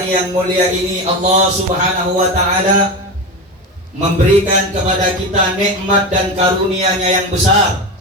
hari yang mulia ini Allah Subhanahu wa Ta'ala memberikan kepada kita nikmat dan karunia-Nya yang besar,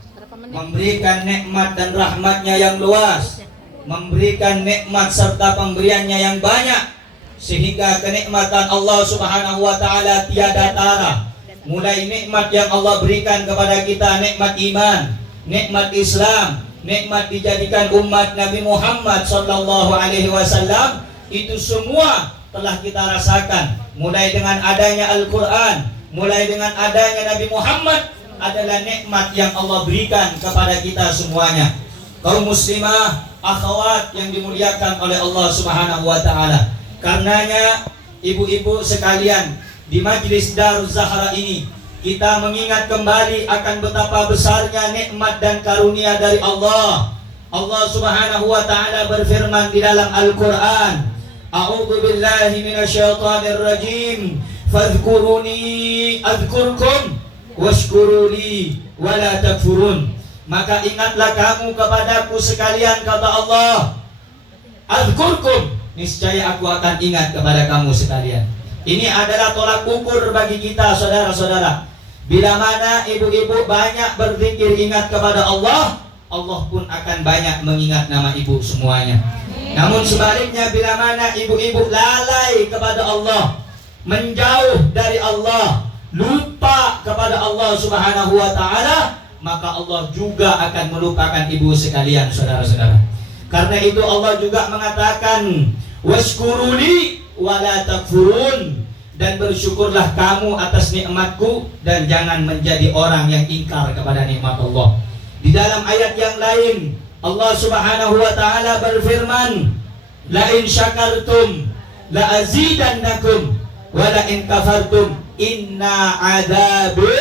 memberikan nikmat dan rahmat-Nya yang luas, memberikan nikmat serta pemberiannya yang banyak, sehingga kenikmatan Allah Subhanahu wa Ta'ala tiada tara. Mulai nikmat yang Allah berikan kepada kita, nikmat iman, nikmat Islam, nikmat dijadikan umat Nabi Muhammad sallallahu alaihi wasallam, itu semua telah kita rasakan. Mulai dengan adanya Al-Quran, mulai dengan adanya Nabi Muhammad, adalah nikmat yang Allah berikan kepada kita semuanya. Kaum muslimah, akhwat yang dimuliakan oleh Allah Subhanahu wa Ta'ala, karenanya ibu-ibu sekalian, di Majlis Daruz Zahra ini kita mengingat kembali akan betapa besarnya nikmat dan karunia dari Allah. Allah Subhanahu wa Ta'ala berfirman di dalam Al-Quran, A'udzu billahi minasyaitonir rajim, fadhkuruni adzkurkum washkuruli wala takfurun. Maka ingatlah kamu kepadaku sekalian, kata Allah, adzkurkum, niscaya aku akan ingat kepada kamu sekalian. Ini adalah tolak ukur bagi kita, saudara-saudara. Bila mana ibu-ibu banyak berzikir ingat kepada Allah, Allah pun akan banyak mengingat nama ibu semuanya. Namun sebaliknya, bila mana ibu-ibu lalai kepada Allah, menjauh dari Allah, lupa kepada Allah Subhanahu wa Ta'ala, maka Allah juga akan melupakan ibu sekalian, saudara-saudara. Karena itu Allah juga mengatakan, washkuruli wala takfurun, dan bersyukurlah kamu atas nikmatku dan jangan menjadi orang yang ingkar kepada nikmat Allah. Di dalam ayat yang lain Allah Subhanahu wa Ta'ala berfirman, la in syakartum la azidannakum wa la in kafartum inna adzabi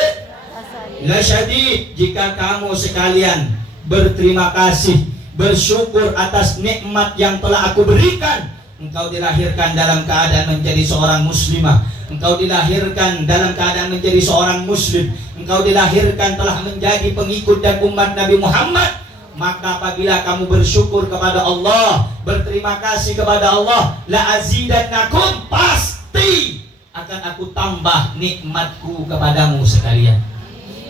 lasyadid. Jika kamu sekalian berterima kasih, bersyukur atas nikmat yang telah aku berikan, engkau dilahirkan dalam keadaan menjadi seorang muslimah, engkau dilahirkan dalam keadaan menjadi seorang muslim, engkau dilahirkan telah menjadi pengikut dan umat Nabi Muhammad, maka apabila kamu bersyukur kepada Allah, berterima kasih kepada Allah, la azidannakum, pasti akan aku tambah nikmatku kepadamu sekalian.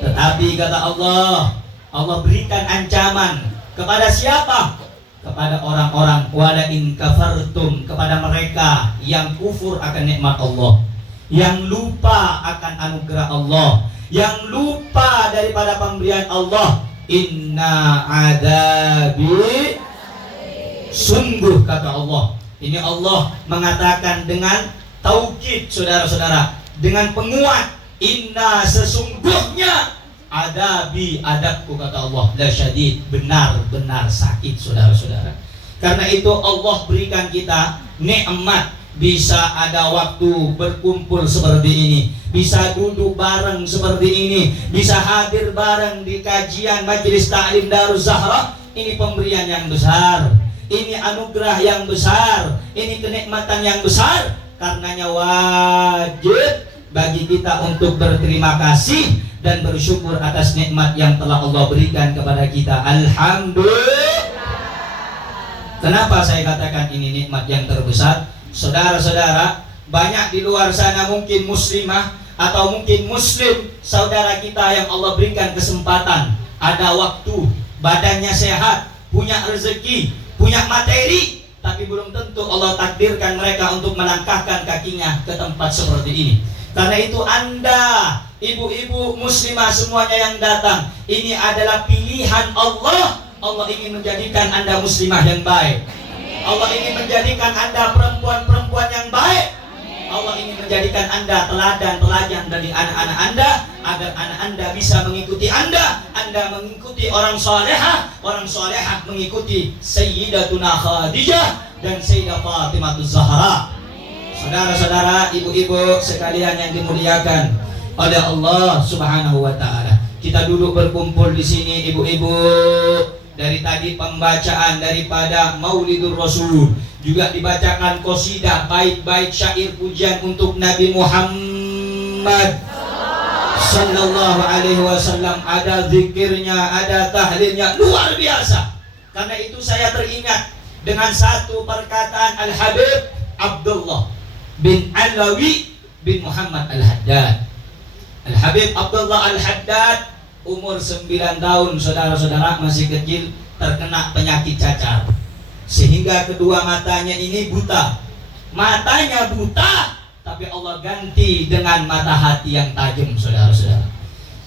Tetapi kata Allah, Allah berikan ancaman kepada siapa? Kepada orang-orang wala in kafartum, kepada mereka yang kufur akan nikmat Allah, yang lupa akan anugerah Allah, yang lupa daripada pemberian Allah. Inna adabi, sungguh kata Allah. Ini Allah mengatakan dengan taukid, saudara-saudara, dengan penguat. Inna, sesungguhnya, adabi, adabku kata Allah, la syadid, benar-benar sakit, saudara-saudara. Karena itu Allah berikan kita nikmat, bisa ada waktu berkumpul seperti ini, bisa duduk bareng seperti ini, bisa hadir bareng di kajian Majelis Ta'lim Daruz Zahra. Ini pemberian yang besar, ini anugerah yang besar, ini kenikmatan yang besar. Karenanya wajib bagi kita untuk berterima kasih dan bersyukur atas nikmat yang telah Allah berikan kepada kita. Alhamdulillah. Kenapa saya katakan ini nikmat yang terbesar? Saudara-saudara, banyak di luar sana mungkin muslimah atau mungkin muslim, saudara kita yang Allah berikan kesempatan, ada waktu, badannya sehat, punya rezeki, punya materi, tapi belum tentu Allah takdirkan mereka untuk melangkahkan kakinya ke tempat seperti ini. Karena itu Anda, ibu-ibu muslimah semuanya yang datang, ini adalah pilihan Allah. Allah ingin menjadikan Anda muslimah yang baik, Allah ingin menjadikan Anda perempuan-perempuan yang baik, Allah ingin menjadikan Anda teladan-teladan dari anak-anak Anda, agar anak Anda bisa mengikuti Anda mengikuti orang salehah mengikuti Sayyidatuna Khadijah dan Sayyidah Fatimah Zahra. Saudara-saudara, ibu-ibu sekalian yang dimuliakan oleh Allah Subhanahu wa Ta'ala, kita duduk berkumpul di sini, ibu-ibu. Dari tadi pembacaan daripada Maulidur Rasul, juga dibacakan qasidah, bait-bait syair pujian untuk Nabi Muhammad sallallahu alaihi wasallam. Ada zikirnya, ada tahlilnya, luar biasa. Karena itu saya teringat dengan satu perkataan Al-Habib Abdullah bin Alawi bin Muhammad Al-Haddad. Al-Habib Abdullah Al-Haddad umur 9 tahun, saudara-saudara, masih kecil, terkena penyakit cacar, sehingga kedua matanya ini buta. Matanya buta, tapi Allah ganti dengan mata hati yang tajam, saudara-saudara.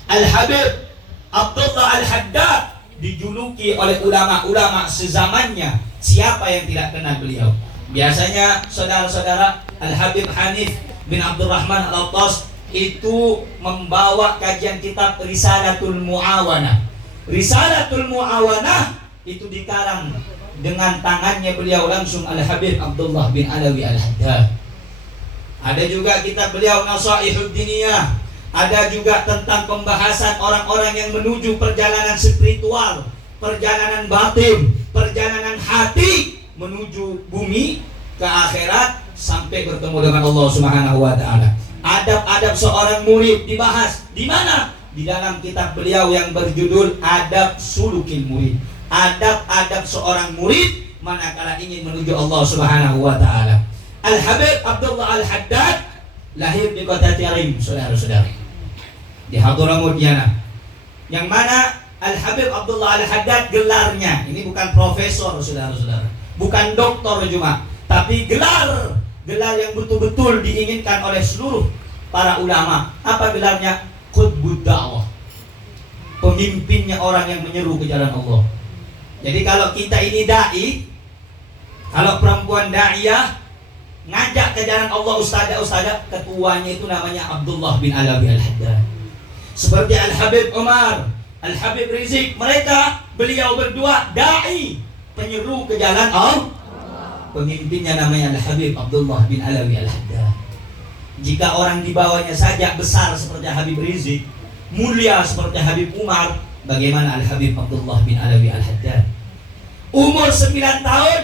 Al-Habib Abdullah Al-Haddad dijuluki oleh ulama-ulama sezamannya. Siapa yang tidak kenal beliau? Biasanya saudara-saudara, Al-Habib Hanif bin Abdurrahman Al-Attas itu membawa kajian kitab Risalatul Mu'awanah. Risalatul Mu'awanah itu dikarang dengan tangannya beliau langsung, Al-Habib Abdullah bin Alawi Al-Haddad. Ada juga kitab beliau Nasaihud Diniyah. Ada juga tentang pembahasan orang-orang yang menuju perjalanan spiritual, perjalanan batin, perjalanan hati menuju bumi ke akhirat sampai bertemu dengan Allah Subhanahu wa taala. Adab-adab seorang murid dibahas di mana? Di dalam kitab beliau yang berjudul Adab Sulukil Murid. Adab-adab seorang murid manakala ingin menuju Allah Subhanahu wa taala. Al-Habib Abdullah Al-Haddad lahir di kota Tarim, saudara-saudara, di Hadramut Yana. Yang mana Al-Habib Abdullah Al-Haddad gelarnya, ini bukan profesor, saudara-saudara, bukan doktor cuma, tapi gelar yang betul-betul diinginkan oleh seluruh para ulama. Apa gelarnya? Qutbud Da'wah, pemimpinnya orang yang menyeru ke jalan Allah. Jadi kalau kita ini da'i, kalau perempuan da'iyah ngajak ke jalan Allah, ustazah, ketuanya itu namanya Abdullah bin Alawi Al-Haddad. Seperti Al-Habib Umar, Al-Habib Rizik, beliau berdua da'i, penyeru ke jalan Allah. Pemimpinnya namanya Al-Habib Abdullah bin Alawi Al-Haddad. Jika orang di bawahnya saja besar seperti Habib Rizik, mulia seperti Habib Umar, bagaimana Al-Habib Abdullah bin Alawi Al-Haddad? Umur 9 tahun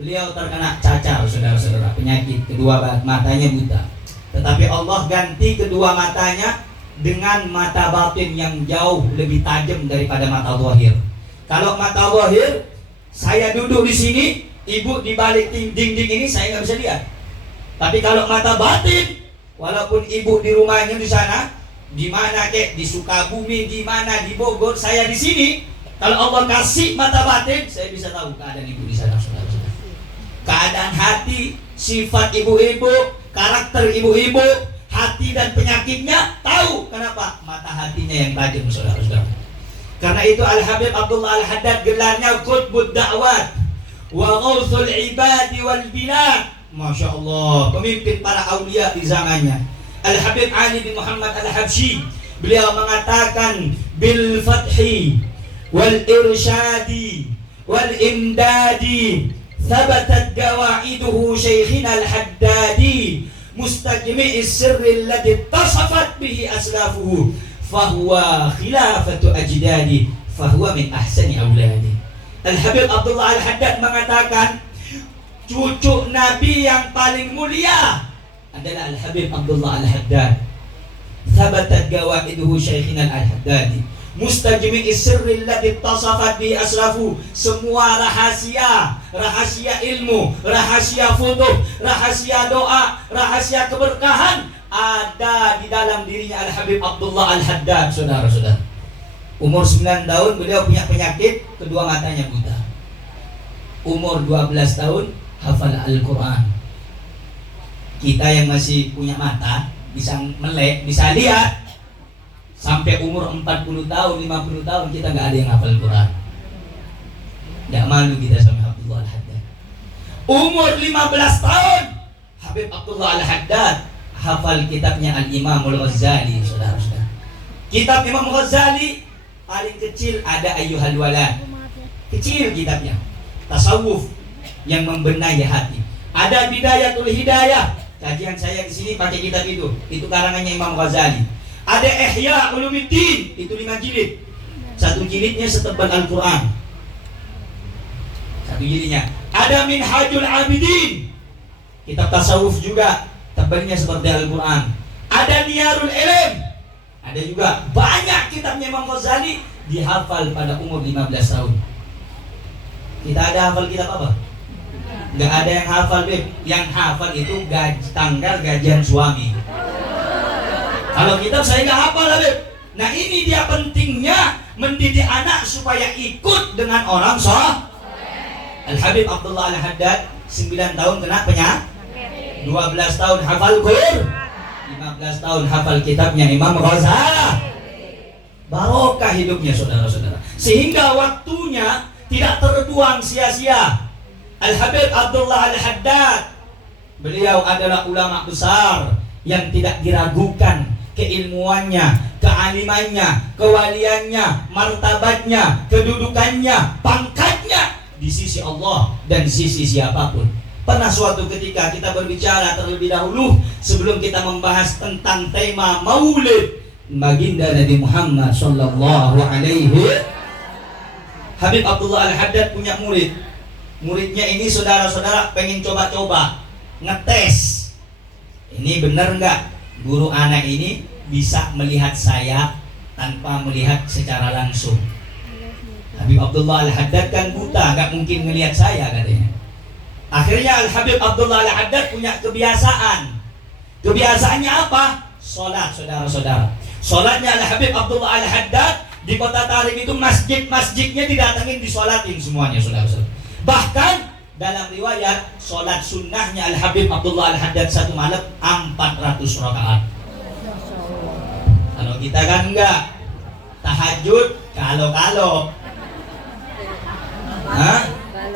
beliau terkena cacar, saudara-saudara, penyakit, kedua matanya buta. Tetapi Allah ganti kedua matanya dengan mata batin yang jauh lebih tajam daripada mata zahir. Kalau mata zahir, saya duduk di sini, ibu di balik dinding ini saya nggak bisa lihat. Tapi kalau mata batin, walaupun ibu di rumahnya di sana, di mana kek, di Sukabumi, di mana, di Bogor, saya di sini. Kalau Allah kasih mata batin, saya bisa tahu keadaan ibu di sana, saudara-saudara. Keadaan hati, sifat ibu-ibu, karakter ibu-ibu, hati dan penyakitnya tahu. Kenapa? Mata hatinya yang tajam, saudara-saudara. Karena itu Al-Habib Abdullah Al-Haddad gelarnya Qutbud Da'wat wa Ghawthul Ibadi wal Bilad. Masya Allah, pemimpin para aulia di zamannya. Al-Habib Ali bin Muhammad Al-Habsyi, beliau mengatakan bil fathi wal irsyadi wal imdadi thabatat gawaiduhu Syekhina Al-Haddadi mustajmi'is sirri alladhi tasafat bihi aslafuhu fahuwa khilafatu ajdadi fahuwa min ahsani awladi. Al-Habib Abdullah Al-Haddad mengatakan cucu Nabi yang paling mulia adalah Al-Habib Abdullah Al-Haddad. Thabatat gawaiduhu Syekhina Al-Haddadi mustajmi'is sirri alladhi tasafat bihi aslafu. Semua rahasia ilmu, rahasia futuh, rahasia doa, rahasia keberkahan ada di dalam dirinya Al-Habib Abdullah Al-Haddad, saudara-saudara. Umur 9 tahun beliau punya penyakit, kedua matanya buta. Umur 12 tahun hafal Al-Quran. Kita yang masih punya mata, bisa melek, bisa lihat, sampai umur 40 tahun, 50 tahun kita nggak ada yang hafal Quran. Nggak malu kita sama Abdullah Al-Haddad. Umur 15 tahun Habib Abdullah Al-Haddad hafal kitabnya Al-Imam Al-Ghazali, saudara-saudara. Kitab Imam Ghazali paling kecil ada Ayyuhal Walad. Kecil kitabnya. Tasawuf yang membenahi hati. Ada Bidayatul Hidayah. Kajian saya di sini pakai kitab itu. Itu karangannya Imam Ghazali. Ada Ihya Ulumuddin, itu 5 jilid. Satu jilidnya setebal Al-Quran. Satu jilidnya. Ada Minhajul Abidin, kitab tasawuf juga, tebalnya seperti Al-Quran. Ada Niyarul Ilm. Ada juga banyak kitabnya Imam Ghazali dihafal pada umur 15 tahun. Kita ada hafal kitab apa? Nggak ada yang hafal, Beb. Yang hafal itu tanggal gajian suami. Kalau kitab saya nggak hafal lah, Beb. Nah ini dia pentingnya mendidik anak supaya ikut dengan orang soleh. Al-Habib Abdullah Al-Haddad 9 tahun kena penyakit, 12 tahun hafal Qur'an, 15 tahun hafal kitabnya Imam Ghazali. Barokah hidupnya saudara-saudara, sehingga waktunya tidak terbuang sia-sia. Al-Habib Abdullah Al-Haddad, beliau adalah ulama besar yang tidak diragukan keilmuannya, kealimannya, kewaliannya, martabatnya, kedudukannya, pangkatnya di sisi Allah dan sisi siapapun. Pernah suatu ketika kita berbicara terlebih dahulu sebelum kita membahas tentang tema Maulid baginda Nabi Muhammad sallallahu alaihi. Habib Abdullah Al-Haddad punya murid. Muridnya ini saudara-saudara pengen coba-coba ngetes. Ini benar nggak guru anak ini bisa melihat saya tanpa melihat secara langsung. Habib Abdullah Al-Haddad kan buta, nggak mungkin melihat saya katanya. Akhirnya Al-Habib Abdullah Al-Haddad punya kebiasaan. Kebiasaannya apa? Sholat, saudara-saudara. Sholatnya Al-Habib Abdullah Al-Haddad di kota Tarim itu masjid-masjidnya didatengin, disolatin semuanya, saudara-saudara. Bahkan dalam riwayat sholat sunnahnya Al-Habib Abdullah Al-Haddad satu malam 400 rakaat. Kalau kita kan enggak, tahajud kalau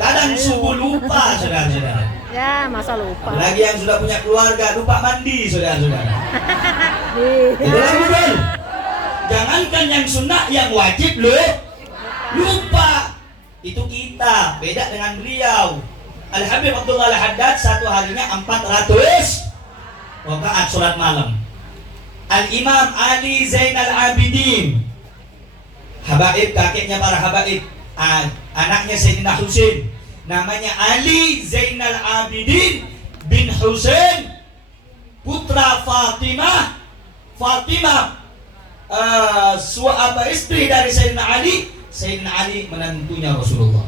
kadang subuh lupa, saudara-saudara. Ya, masa lupa. Apalagi yang sudah punya keluarga, lupa mandi, saudara-saudara. Itulah betul. Jangankan yang sunnah, yang wajib lupa. Itu kita, beda dengan beliau. Al-Habib Abdullah Al-Haddad satu harinya 400 rakaat sholat malam. Al-Imam Ali Zainal Abidin, habaib, kakeknya para habaib, anaknya Sayyidina Husain, namanya Ali Zainal Abidin bin Husain, putra Fatimah. Istri dari Sayyidina Ali. Sayyidina Ali menantunya Rasulullah,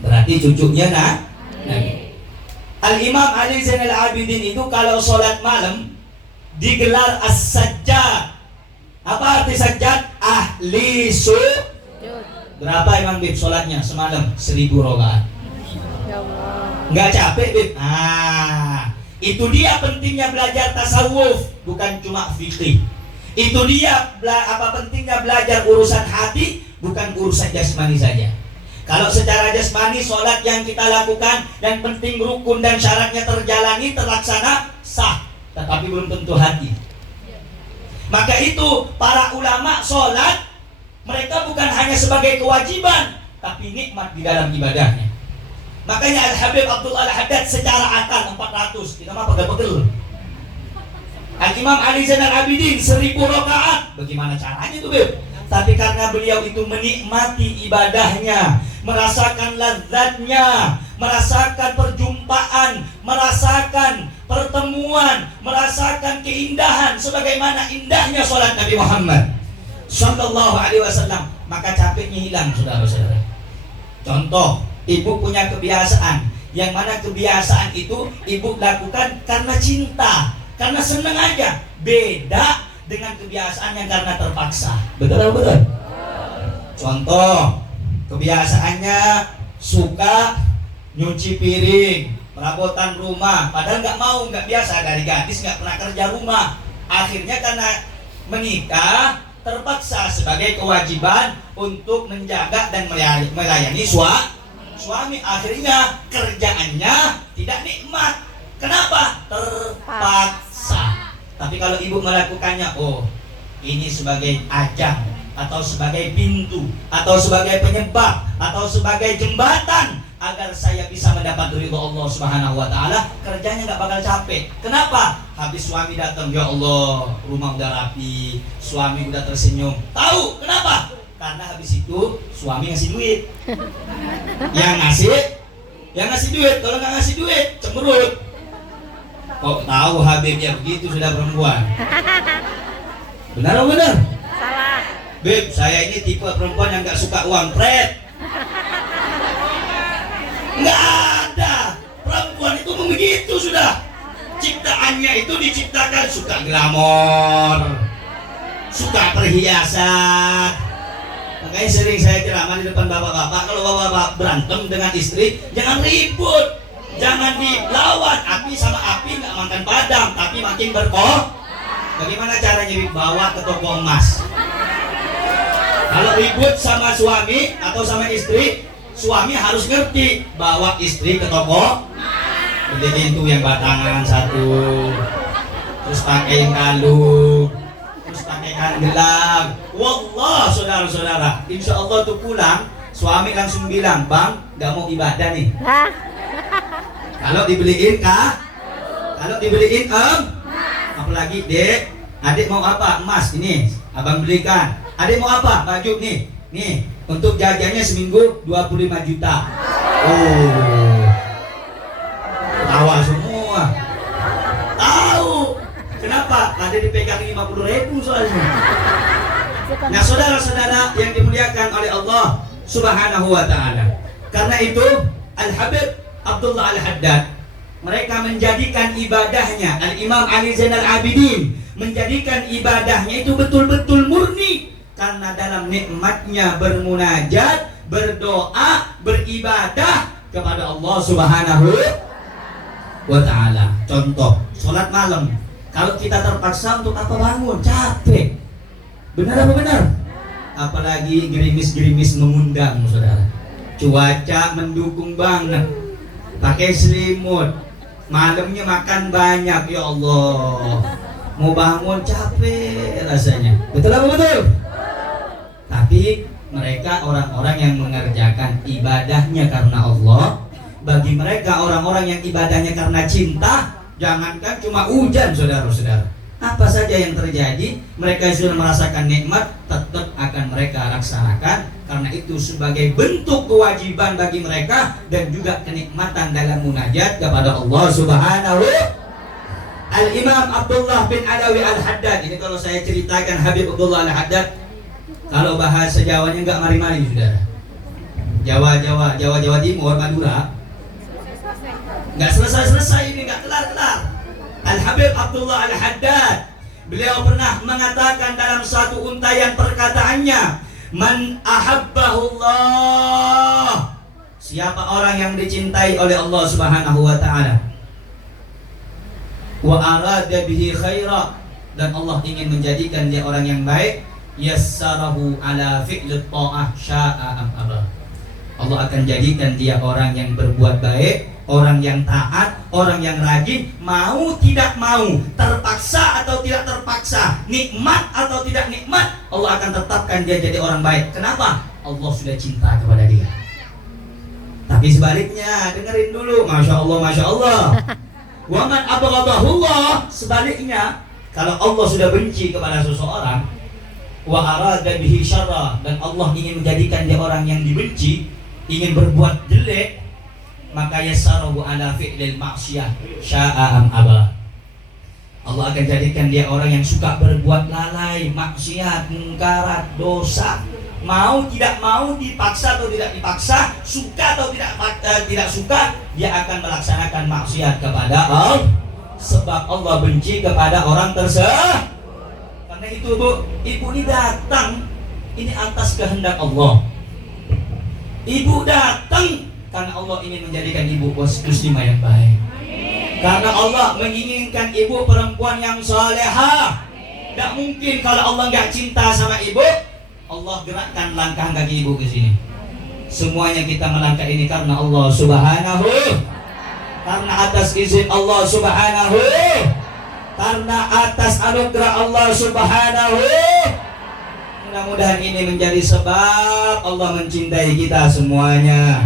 berarti cucunya Nabi. Al-Imam Ali Zainal Abidin itu kalau sholat malam digelar as-sajjad. Apa arti sajjad? Ahli sujud. Berapa Imam Bib sholatnya semalam? 1000 rakaat. Nggak capek, Bib? Itu dia pentingnya belajar tasawuf, bukan cuma fikih. Itu dia pentingnya belajar urusan hati, bukan urusan jasmani saja. Kalau secara jasmani sholat yang kita lakukan dan penting rukun dan syaratnya terjalani, terlaksana, sah, tetapi belum tentu hati. Maka itu para ulama sholat, mereka bukan hanya sebagai kewajiban, tapi nikmat di dalam ibadahnya. Makanya Al-Habib Abdullah Al-Haddad secara akal 400, kita mah pegel-pegel. Al-Imam Ali Zainal Abidin 1000 rakaat. Bagaimana caranya itu, Beb? Tapi karena beliau itu menikmati ibadahnya, merasakan lazatnya, merasakan perjumpaan, merasakan pertemuan, merasakan keindahan sebagaimana indahnya sholat Nabi Muhammad sallallahu alaihi wasallam, maka capeknya hilang, saudara-saudara. Contoh, ibu punya kebiasaan, yang mana kebiasaan itu ibu lakukan karena cinta, karena senang aja. Beda dengan kebiasaan yang karena terpaksa. Betul? Contoh, kebiasaannya suka nyuci piring, perabotan rumah, padahal nggak biasa, dari gadis nggak pernah kerja rumah. Akhirnya karena menikah terpaksa sebagai kewajiban untuk menjaga dan melayani suami. Akhirnya kerjaannya tidak nikmat. Kenapa? Terpaksa. Tapi kalau ibu melakukannya, ini sebagai ajang, atau sebagai pintu, atau sebagai penyebab, atau sebagai jembatan agar saya bisa mendapat ridho Allah Subhanahu wa taala, kerjanya nggak bakal capek. Kenapa? Habis suami datang, ya Allah, rumah udah rapi, suami udah tersenyum. Tahu kenapa? Karena habis itu suami ngasih duit. Yang ngasih duit. Kalau nggak ngasih duit, cemberut. Kok tahu Habibnya begitu sudah perempuan? Benar atau benar? Salah. Beb, saya ini tipe perempuan yang nggak suka uang pret. Nggak ada. hukum begitu sudah. Ciptaannya itu diciptakan suka glamor, suka perhiasan. Makanya sering saya ceramah di depan bapak-bapak, kalau bapak-bapak berantem dengan istri, jangan ribut, jangan dilawan. Api sama api nggak makan padam, tapi makin berkoh. Bagaimana caranya bawa ke toko emas? Kalau ribut sama suami atau sama istri, suami harus ngerti bawa istri ke toko, beliin tuh yang batangan satu, terus pakai yang kalung, terus pakai gelang. Wallah saudara-saudara, insya Allah tuh pulang suami langsung bilang, bang nggak mau ibadah nih. Kalau dibeliin kah? Kalau dibeliin apalagi dek, adik mau apa? Emas ini abang belikan. Adik mau apa? Baju nih. Nih, untuk jajannya seminggu 25 juta. Oh. Tawa semua. Tahu. Kenapa? Ada dipegang 50.000 soalnya. Nah, saudara-saudara yang dimuliakan oleh Allah Subhanahu wa taala. Karena itu Al-Habib Abdullah Al-Haddad, mereka menjadikan ibadahnya, Al-Imam Ali Zainal Abidin menjadikan ibadahnya itu betul-betul murni, karena dalam nikmatnya bermunajat, berdoa, beribadah kepada Allah Subhanahu wa taala. Contoh, sholat malam. Kalau kita terpaksa untuk apa bangun, capek. Benar apa benar? Apalagi gerimis-gerimis mengundang, saudara. Cuaca mendukung banget. Pakai selimut. Malamnya makan banyak, ya Allah. Mau bangun capek rasanya. Betul apa betul? Tapi mereka orang-orang yang mengerjakan ibadahnya karena Allah. Bagi mereka orang-orang yang ibadahnya karena cinta, jangankan cuma hujan, saudara-saudara, apa saja yang terjadi, mereka sudah merasakan nikmat, tetap akan mereka laksanakan, karena itu sebagai bentuk kewajiban bagi mereka dan juga kenikmatan dalam munajat kepada Allah Subhanahu. Al-Imam Abdullah bin Alawi Al-Haddad, ini kalau saya ceritakan Habib Abdullah Al-Haddad, kalau bahasa Jawanya nggak mari-mari, saudara. Jawa Timur, Madura, nggak selesai ini, nggak kelar. Al-Habib Abdullah Al-Haddad, beliau pernah mengatakan dalam satu untayan perkataannya, man ahabbahullah, siapa orang yang dicintai oleh Allah Subhanahu wa taala, wa arada bihi khaira, dan Allah ingin menjadikan dia orang yang baik, yassarahu ala fi'lit ta'ah sya'a am aba, Allah akan jadikan dia orang yang berbuat baik, orang yang taat, orang yang rajin, mau tidak mau, terpaksa atau tidak terpaksa, nikmat atau tidak nikmat, Allah akan tetapkan dia jadi orang baik. Kenapa? Allah sudah cinta kepada dia. Tapi sebaliknya, dengerin dulu, Masya Allah, Masya Allah. Wa man abghadahullah, sebaliknya, kalau Allah sudah benci kepada seseorang, wa arada bihi syarra, dan Allah ingin menjadikan dia orang yang dibenci, ingin berbuat jelek, maka yassarahu ala fi'lil ma'siyah sya'a am aba, Allah akan jadikan dia orang yang suka berbuat lalai, maksiat, mungkarat, dosa, mau tidak mau, dipaksa atau tidak dipaksa, suka atau tidak suka, dia akan melaksanakan maksiat kepada Allah, sebab Allah benci kepada orang tersebut. Karena itu Bu, ibu ini datang ini atas kehendak Allah. Ibu datang karena Allah ingin menjadikan ibu muslimah yang baik. Karena Allah menginginkan ibu perempuan yang salehah. Tidak mungkin kalau Allah nggak cinta sama ibu, Allah gerakkan langkah kaki ibu ke sini. Semuanya kita melangkah ini karena Allah Subhanahu, karena atas izin Allah Subhanahu, karena atas anugerah Allah Subhanahu. Mudah-mudahan ini menjadi sebab Allah mencintai kita semuanya.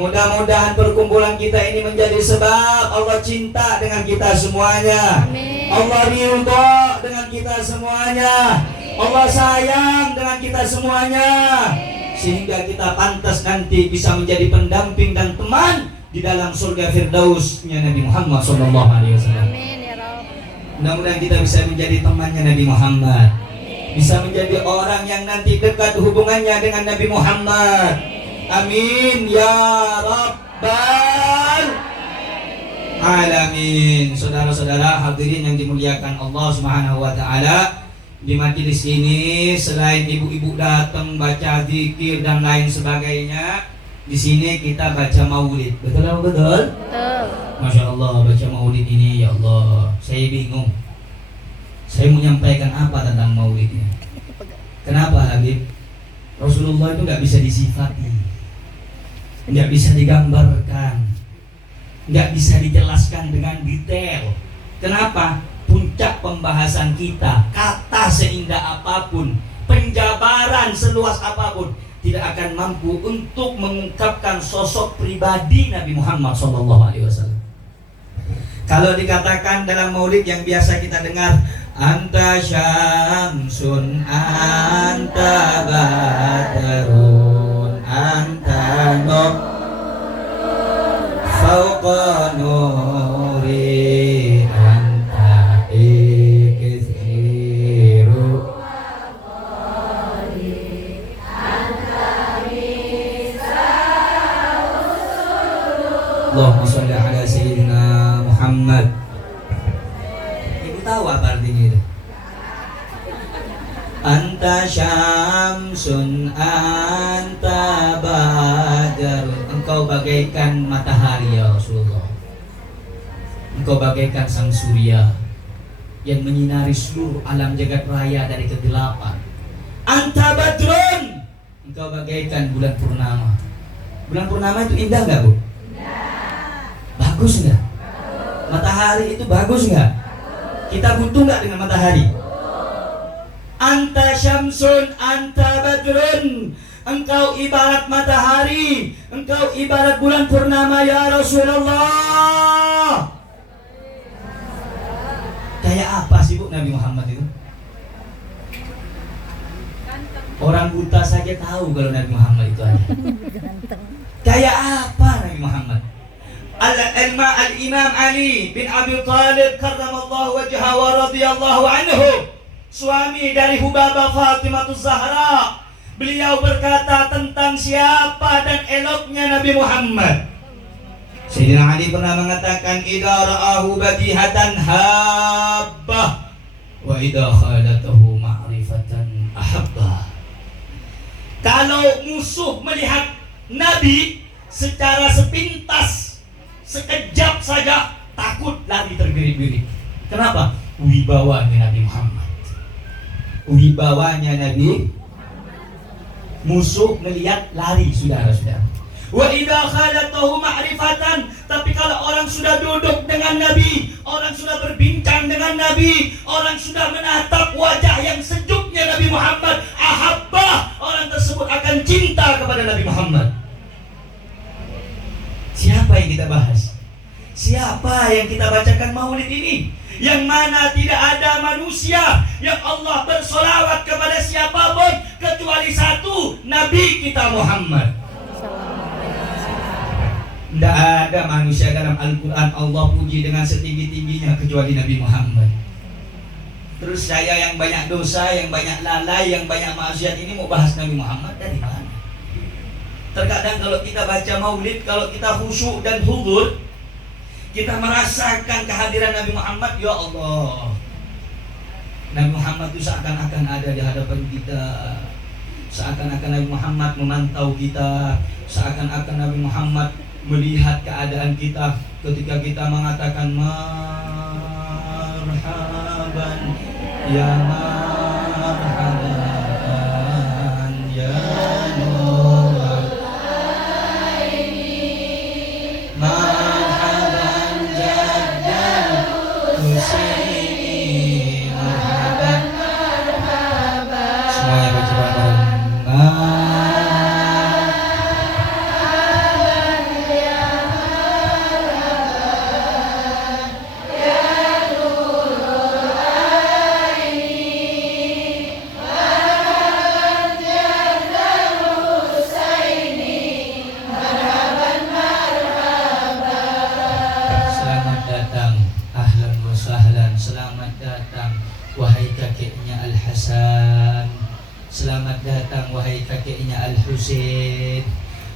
Mudah-mudahan perkumpulan kita ini menjadi sebab Allah cinta dengan kita semuanya. Allah ridha dengan kita semuanya. Allah sayang dengan kita semuanya, sehingga kita pantas nanti bisa menjadi pendamping dan teman di dalam surga Firdausnya Nabi Muhammad SAW. Mudah-mudahan kita bisa menjadi temannya Nabi Muhammad, bisa menjadi orang yang nanti dekat hubungannya dengan Nabi Muhammad. Amin ya Rabbal alamin. Saudara-saudara hadirin yang dimuliakan Allah Subhanahu wa taala, di majelis ini selain ibu-ibu datang baca zikir dan lain sebagainya, di sini kita baca maulid. Betul apa betul? Betul. Masya Allah, baca maulid ini, ya Allah, saya bingung. Saya mau menyampaikan apa tentang maulid ini? Kenapa Habib? Rasulullah itu nggak bisa disifati, nggak bisa digambarkan, nggak bisa dijelaskan dengan detail. Kenapa? Puncak pembahasan kita, kata seindah apapun, penjabaran seluas apapun, tidak akan mampu untuk mengungkapkan sosok pribadi Nabi Muhammad SAW. Kalau dikatakan dalam maulid yang biasa kita dengar, anta syamsun, anta badrun, anta nur fauqa nuri, anta ikthiru. Allahumma sholli ala sayyidina Muhammad. Ibu tahu apa artinya itu? Anta syamsun, anta badar. Engkau bagaikan matahari ya Rasulullah. Engkau bagaikan sang surya yang menyinari seluruh alam jagat raya dari kegelapan. Anta badrun. Engkau bagaikan bulan purnama. Bulan purnama itu indah gak, Bu? Bagus nggak? Matahari itu bagus nggak? Kita butuh nggak dengan matahari? Anta syamsun, anta badrun. Engkau ibarat matahari, engkau ibarat bulan purnama ya Rasulullah. Kayak apa sih Bu Nabi Muhammad itu? Orang buta saja tahu kalau Nabi Muhammad itu ada. Kayak apa Nabi Muhammad? Al-Imam Ali bin Abi Thalib karramallahu wajhahu wa radhiyallahu anhu, suami dari Hubabah Fatimah Zahra, beliau berkata tentang siapa dan eloknya Nabi Muhammad. Sayyidina Ali pernah mengatakan, idza ra'ahu badihatan habbah wa idza khalatahu ma'rifatan ahabbah. Kalau musuh melihat Nabi secara sepintas, sekejap saja, takut lari terbirit-birit. Kenapa? Wibawanya Nabi Muhammad. Wibawanya Nabi, musuh melihat lari, saudara-saudara. Wa idza khalatahu ma'rifatan, tapi kalau orang sudah duduk dengan Nabi, orang sudah berbincang dengan Nabi, orang sudah menatap wajah yang sejuknya Nabi Muhammad, ahabbah, orang tersebut akan cinta kepada Nabi Muhammad. Siapa yang kita bahas? Siapa yang kita bacakan maulid ini? Yang mana tidak ada manusia yang Allah bersolawat kepada siapapun kecuali satu, Nabi kita Muhammad. Tidak ada manusia dalam Al-Quran Allah puji dengan setinggi-tingginya kecuali Nabi Muhammad. Terus saya yang banyak dosa, yang banyak lalai, yang banyak maksiat ini mau bahas Nabi Muhammad dari mana? Terkadang kalau kita baca maulid, kalau kita khusyuk dan hudur, kita merasakan kehadiran Nabi Muhammad. Ya Allah, Nabi Muhammad itu seakan-akan ada di hadapan kita, seakan-akan Nabi Muhammad memantau kita, seakan-akan Nabi Muhammad melihat keadaan kita ketika kita mengatakan marhaban ya marhaban ya nur marhaban jaddal Husaini marhaban marhaban. Semuanya baca bareng. Selamat datang wahai kakeknya Al-Husain.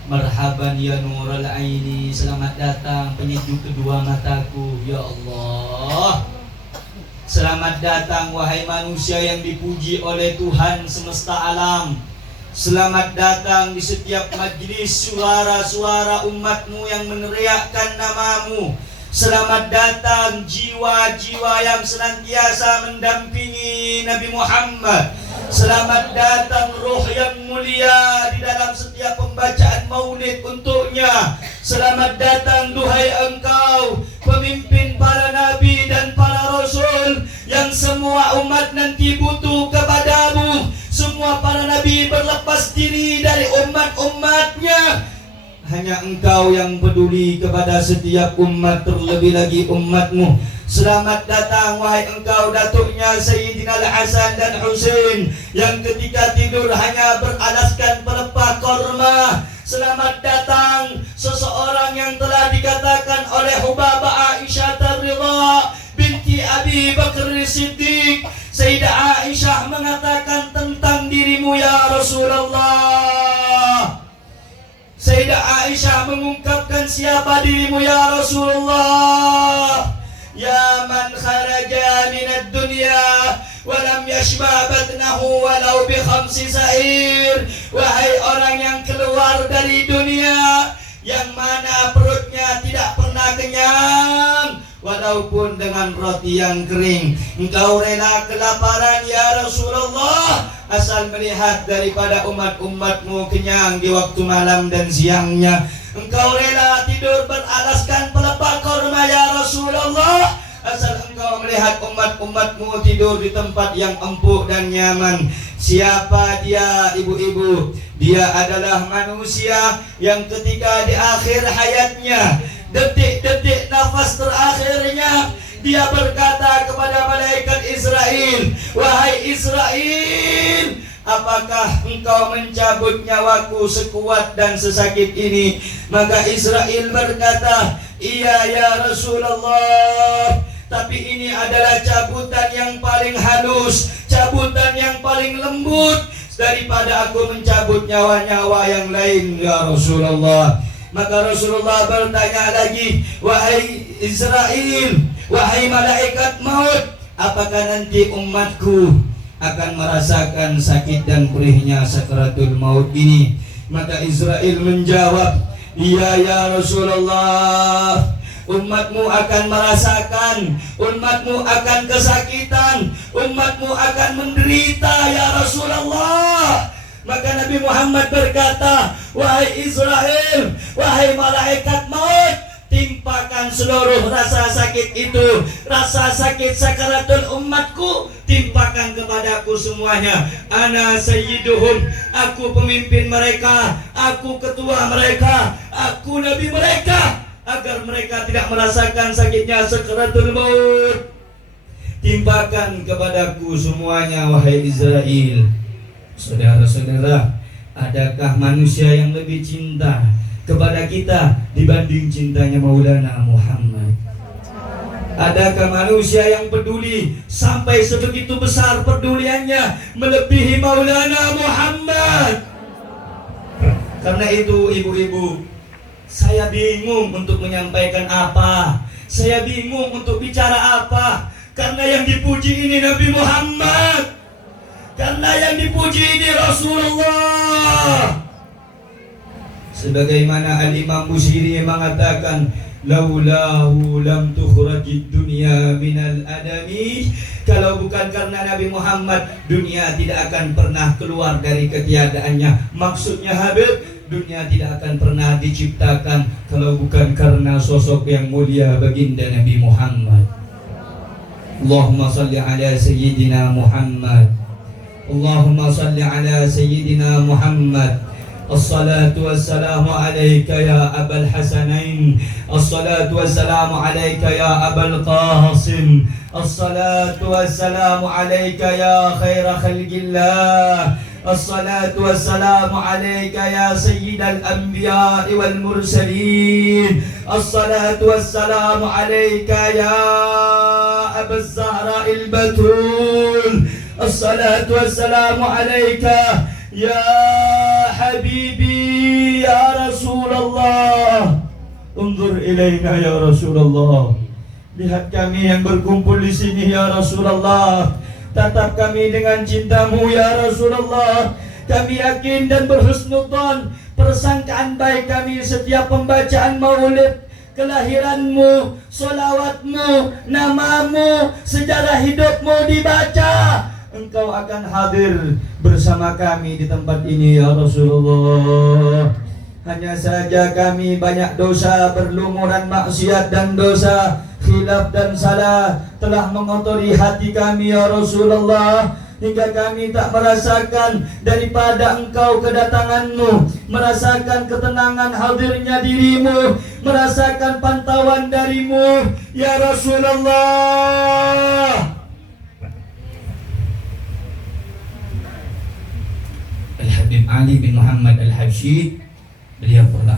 Marhaban ya nurul aini, selamat datang penyejuk kedua mataku ya Allah. Selamat datang wahai manusia yang dipuji oleh Tuhan semesta alam. Selamat datang di setiap majlis suara-suara umatmu yang meneriakkan namamu. Selamat datang jiwa-jiwa yang senantiasa mendampingi Nabi Muhammad. Selamat datang roh yang mulia di dalam setiap pembacaan maulid untuknya. Selamat datang duhai engkau pemimpin para nabi dan para rasul yang semua umat nanti butuh kepadamu. Semua para nabi berlepas diri dari umat-umatnya. Hanya engkau yang peduli kepada setiap umat, terlebih lagi umatmu. Selamat datang wahai engkau datuknya Sayyidina Al-Hasan dan Husain yang ketika tidur hanya beralaskan pelepah korma. Selamat datang seseorang yang telah dikatakan oleh Hubabah Aisyah Ridha binti Abi Bakr Siddiq. Sayyidah Aisyah mengatakan tentang dirimu ya Rasulullah. Sayyidah Aisyah mengungkapkan siapa dirimu ya Rasulullah. Ya man kharaja minad dunya walam yashba batnahu walau bi khamsi sa'ir. Wahai orang yang keluar dari dunia yang mana perutnya tidak pernah kenyang walaupun dengan roti yang kering. Engkau rela kelaparan ya Rasulullah asal melihat daripada umat-umatmu kenyang di waktu malam dan siangnya. Engkau rela tidur beralaskan pelepah korma ya Rasulullah asal engkau melihat umat-umatmu tidur di tempat yang empuk dan nyaman. Siapa dia ibu-ibu? Dia adalah manusia yang ketika di akhir hayatnya, detik-detik nafas terakhirnya, dia berkata kepada malaikat Israel, wahai Israel, apakah engkau mencabut nyawaku sekuat dan sesakit ini? Maka Israel berkata, iya ya Rasulullah, tapi ini adalah cabutan yang paling halus, cabutan yang paling lembut daripada aku mencabut nyawa-nyawa yang lain ya Rasulullah. Maka Rasulullah bertanya lagi, wahai Israel, wahai malaikat maut, apakah nanti umatku akan merasakan sakit dan perihnya sakaratul maut ini? Maka Israel menjawab, iya ya Rasulullah, umatmu akan merasakan, umatmu akan kesakitan, umatmu akan menderita ya Rasulullah. Maka Nabi Muhammad berkata, wahai Israel, wahai malaikat maut, timpakan seluruh rasa sakit itu, rasa sakit sakaratul umatku, timpakan kepadaku semuanya. Ana sayyiduhum, aku pemimpin mereka, aku ketua mereka, aku nabi mereka, agar mereka tidak merasakan sakitnya sakaratul maut. Timpakan kepadaku semuanya wahai Israel. Saudara-saudara, adakah manusia yang lebih cinta kepada kita dibanding cintanya Maulana Muhammad? Adakah manusia yang peduli sampai sebegitu besar peduliannya melebihi Maulana Muhammad? Karena itu ibu-ibu, saya bingung untuk menyampaikan apa, saya bingung untuk bicara apa, karena yang dipuji ini Nabi Muhammad, karena yang dipuji ini Rasulullah. Sebagaimana Al-Imam Busiri mengatakan, laulahu lam tukhrajid dunya minal adami. Kalau bukan karena Nabi Muhammad, dunia tidak akan pernah keluar dari ketiadaannya. Maksudnya Habib, dunia tidak akan pernah diciptakan kalau bukan karena sosok yang mulia baginda Nabi Muhammad. Allahumma salli ala sayyidina Muhammad, Allahumma salli ala sayyidina Muhammad. As-salatu wassalamu alayka ya Abal Hasanain, as-salatu wassalamu alayka ya Abal Qasim, as-salatu wassalamu alayka ya khaira khalqillah, as-salatu wassalamu alayka ya sayyidal anbiya'i wal mursalin, as-salatu wassalamu alayka ya Abaz Zahra'il Batul, as-salatu wassalamu alayka ya Habibi ya Rasulullah. Unzur ilaina ya Rasulullah. Lihat kami yang berkumpul di sini ya Rasulullah. Tatap kami dengan cintamu ya Rasulullah. Kami yakin dan berhusnudzon, persangkaan baik kami setiap pembacaan maulid kelahiranmu, solawatmu, namamu, sejarah hidupmu dibaca. Engkau akan hadir bersama kami di tempat ini ya Rasulullah. Hanya saja kami banyak dosa, berlumuran maksiat dan dosa, khilaf dan salah telah mengotori hati kami ya Rasulullah, hingga kami tak merasakan daripada engkau kedatanganmu, merasakan ketenangan hadirnya dirimu, merasakan pantauan darimu ya Rasulullah. Al-Habib Ali bin Muhammad Al-Habsyi, beliau pernah